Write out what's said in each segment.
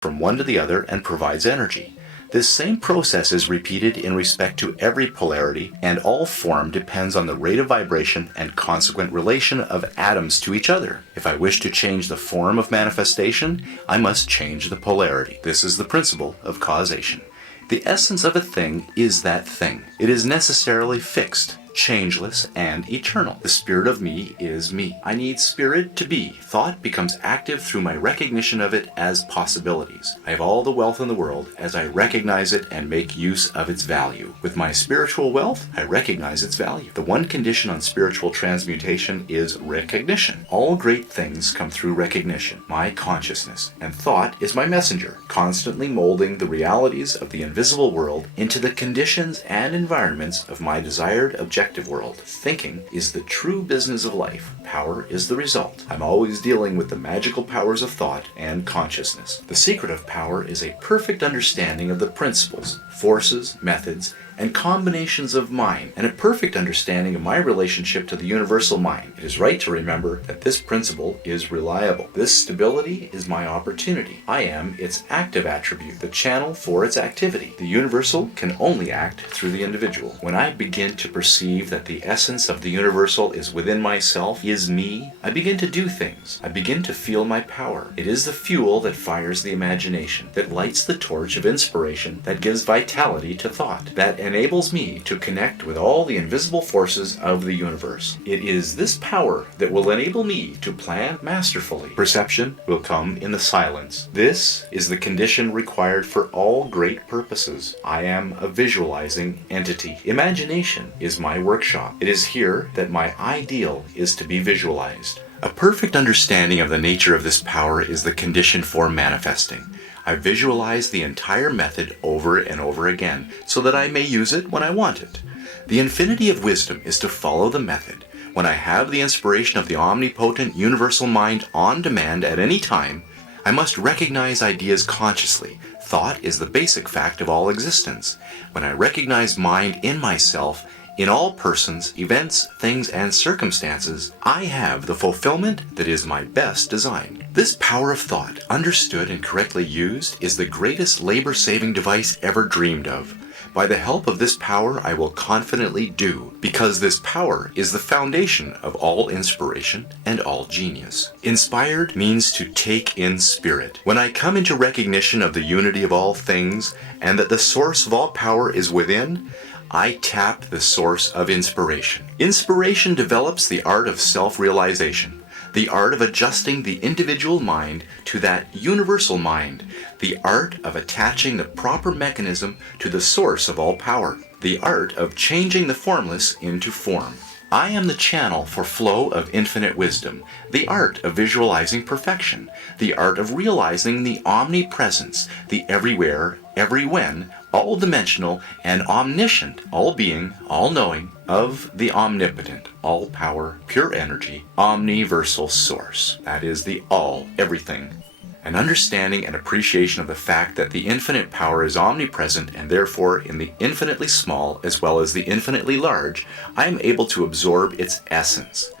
from one to the other and provides energy. This same process is repeated in respect to every polarity, and all form depends on the rate of vibration and consequent relation of atoms to each other. If I wish to change the form of manifestation, I must change the polarity. This is the principle of causation. The essence of a thing is that thing. It is necessarily fixed, changeless, and eternal. The spirit of me is me. I need spirit to be. Thought becomes active through my recognition of it as possibilities. I have all the wealth in the world as I recognize it and make use of its value. With my spiritual wealth, I recognize its value. The one condition on spiritual transmutation is recognition. All great things come through recognition, my consciousness, and thought is my messenger, constantly molding the realities of the invisible world into the conditions and environments of my desired objective world. Thinking is the true business of life. Power is the result. I'm always dealing with the magical powers of thought and consciousness. The secret of power is a perfect understanding of the principles, forces, methods, and combinations of mind, and a perfect understanding of my relationship to the universal mind. It is right to remember that this principle is reliable. This stability is my opportunity. I am its active attribute, the channel for its activity. The universal can only act through the individual. When I begin to perceive that the essence of the universal is within myself, is me, I begin to do things. I begin to feel my power. It is the fuel that fires the imagination, that lights the torch of inspiration, that gives vitality to thought, that enables me to connect with all the invisible forces of the universe. It is this power that will enable me to plan masterfully. Perception will come in the silence. This is the condition required for all great purposes. I am a visualizing entity. Imagination is my workshop. It is here that my ideal is to be visualized. A perfect understanding of the nature of this power is the condition for manifesting. I visualize the entire method over and over again so that I may use it when I want it. The infinity of wisdom is to follow the method. When I have the inspiration of the omnipotent universal mind on demand at any time, I must recognize ideas consciously. Thought is the basic fact of all existence. When I recognize mind in myself, in all persons, events, things, and circumstances, I have the fulfillment that is my best design. This power of thought, understood and correctly used, is the greatest labor-saving device ever dreamed of. By the help of this power, I will confidently do, because this power is the foundation of all inspiration and all genius. Inspired means to take in spirit. When I come into recognition of the unity of all things and that the source of all power is within, I tap the source of inspiration. Inspiration develops the art of self-realization, the art of adjusting the individual mind to that universal mind, the art of attaching the proper mechanism to the source of all power, the art of changing the formless into form. I am the channel for flow of infinite wisdom, the art of visualizing perfection, the art of realizing the omnipresence, the everywhere, every when, all-dimensional and omniscient, all-being, all-knowing, of the omnipotent, all-power, pure energy, omniversal source. That is the all, everything. An understanding and appreciation of the fact that the infinite power is omnipresent and therefore in the infinitely small as well as the infinitely large, I am able to absorb its essence.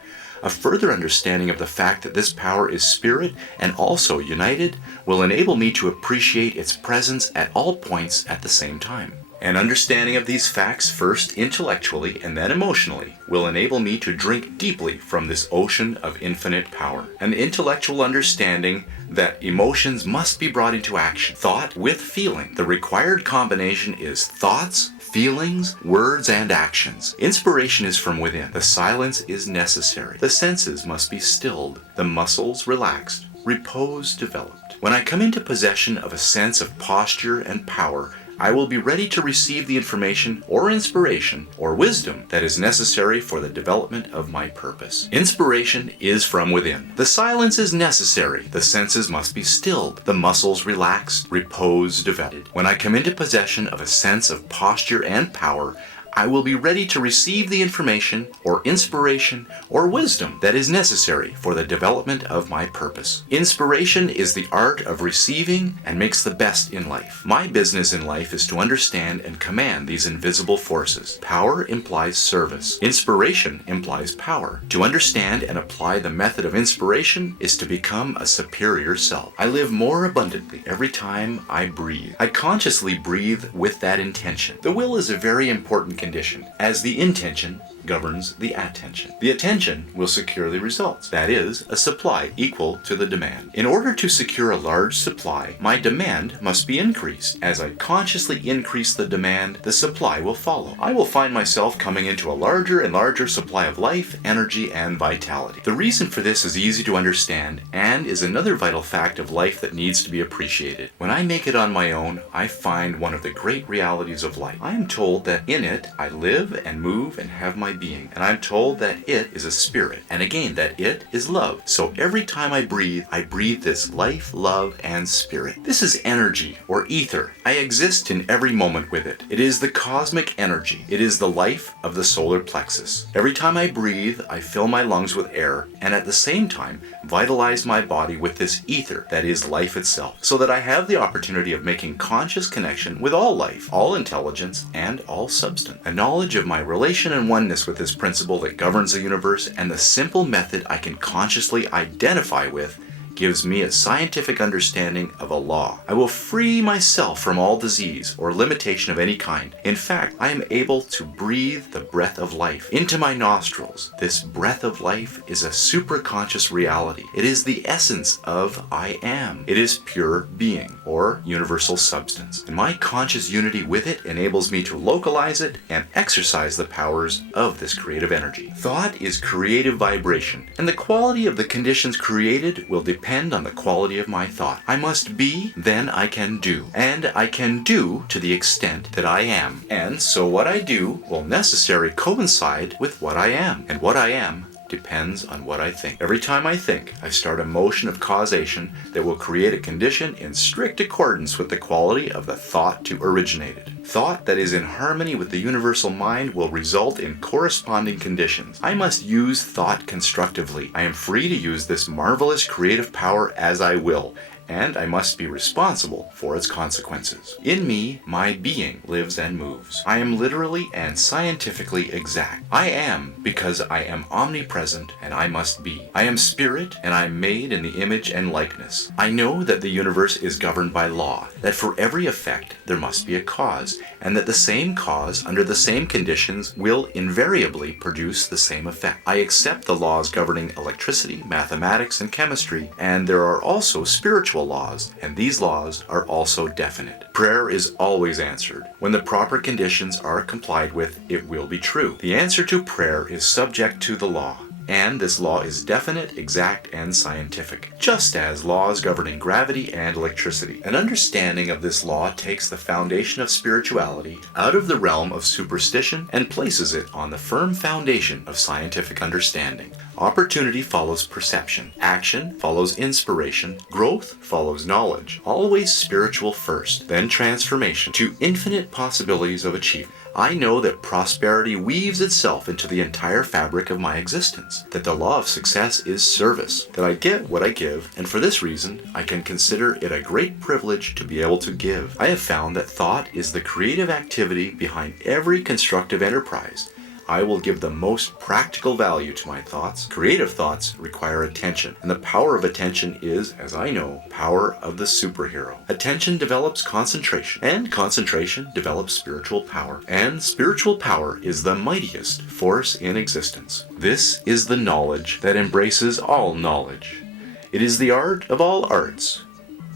A further understanding of the fact that this power is spirit and also united will enable me to appreciate its presence at all points at the same time. An understanding of these facts, first intellectually and then emotionally, will enable me to drink deeply from this ocean of infinite power. An intellectual understanding that emotions must be brought into action. Thought with feeling. The required combination is thoughts, feelings, words, and actions. Inspiration is from within. The silence is necessary. The senses must be stilled. The muscles relaxed. Repose developed. When I come into possession of a sense of posture and power, I will be ready to receive the information or inspiration or wisdom that is necessary for the development of my purpose. Inspiration is from within. The silence is necessary. The senses must be stilled. The muscles relaxed. Repose developed. When I come into possession of a sense of posture and power, I will be ready to receive the information or inspiration or wisdom that is necessary for the development of my purpose. Inspiration is the art of receiving and makes the best in life. My business in life is to understand and command these invisible forces. Power implies service. Inspiration implies power. To understand and apply the method of inspiration is to become a superior self. I live more abundantly every time I breathe. I consciously breathe with that intention. The will is a very important condition, as the intention governs the attention. The attention will secure the results, that is, a supply equal to the demand. In order to secure a large supply, my demand must be increased. As I consciously increase the demand, the supply will follow. I will find myself coming into a larger and larger supply of life, energy, and vitality. The reason for this is easy to understand and is another vital fact of life that needs to be appreciated. When I make it on my own, I find one of the great realities of life. I am told that in it I live and move and have my being, and I'm told that it is a spirit, and again that it is love. So every time I breathe this life, love, and spirit. This is energy or ether. I exist in every moment with it. It is the cosmic energy. It is the life of the solar plexus. Every time I breathe, I fill my lungs with air, and at the same time vitalize my body with this ether that is life itself, so that I have the opportunity of making conscious connection with all life, all intelligence, and all substance. A knowledge of my relation and oneness with this principle that governs the universe and the simple method I can consciously identify with gives me a scientific understanding of a law. I will free myself from all disease or limitation of any kind. In fact, I am able to breathe the breath of life into my nostrils. This breath of life is a superconscious reality. It is the essence of I am. It is pure being or universal substance. And my conscious unity with it enables me to localize it and exercise the powers of this creative energy. Thought is creative vibration, and the quality of the conditions created will depend on the quality of my thought. I must be, then I can do. And I can do to the extent that I am. And so what I do will necessarily coincide with what I am. And what I am depends on what I think. Every time I think, I start a motion of causation that will create a condition in strict accordance with the quality of the thought to originate it. Thought that is in harmony with the universal mind will result in corresponding conditions. I must use thought constructively. I am free to use this marvelous creative power as I will, and I must be responsible for its consequences. In me, my being lives and moves. I am literally and scientifically exact. I am because I am omnipresent and I must be. I am spirit and I am made in the image and likeness. I know that the universe is governed by law, that for every effect there must be a cause, and that the same cause under the same conditions will invariably produce the same effect. I accept the laws governing electricity, mathematics, and chemistry, and there are also spiritual laws, and these laws are also definite. Prayer is always answered. When the proper conditions are complied with, it will be true. The answer to prayer is subject to the law, and this law is definite, exact, and scientific, just as laws governing gravity and electricity. An understanding of this law takes the foundation of spirituality out of the realm of superstition and places it on the firm foundation of scientific understanding. Opportunity follows perception. Action follows inspiration. Growth follows knowledge. Always spiritual first, then transformation to infinite possibilities of achievement. I know that prosperity weaves itself into the entire fabric of my existence, that the law of success is service, that I get what I give, and for this reason, I can consider it a great privilege to be able to give. I have found that thought is the creative activity behind every constructive enterprise. I will give the most practical value to my thoughts. Creative thoughts require attention, and the power of attention is, as I know, power of the superhero. Attention develops concentration, and concentration develops spiritual power, and spiritual power is the mightiest force in existence. This is the knowledge that embraces all knowledge. It is the art of all arts.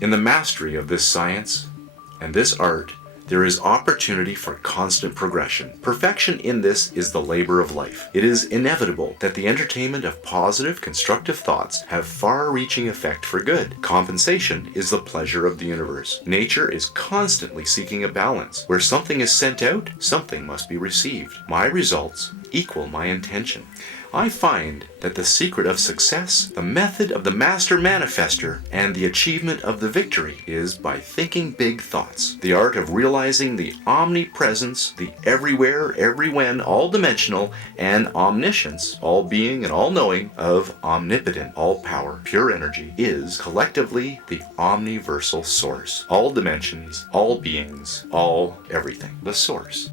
In the mastery of this science and this art, there is opportunity for constant progression. Perfection in this is the labor of life. It is inevitable that the entertainment of positive, constructive thoughts have far-reaching effect for good. Compensation is the pleasure of the universe. Nature is constantly seeking a balance. Where something is sent out, something must be received. My results equal my intention. I find that the secret of success, the method of the master manifester, and the achievement of the victory is by thinking big thoughts. The art of realizing the omnipresence, the everywhere, everywhen, all-dimensional, and omniscience, all-being and all-knowing of omnipotent, all-power, pure energy is collectively the omniversal source. All dimensions, all beings, all everything. The source.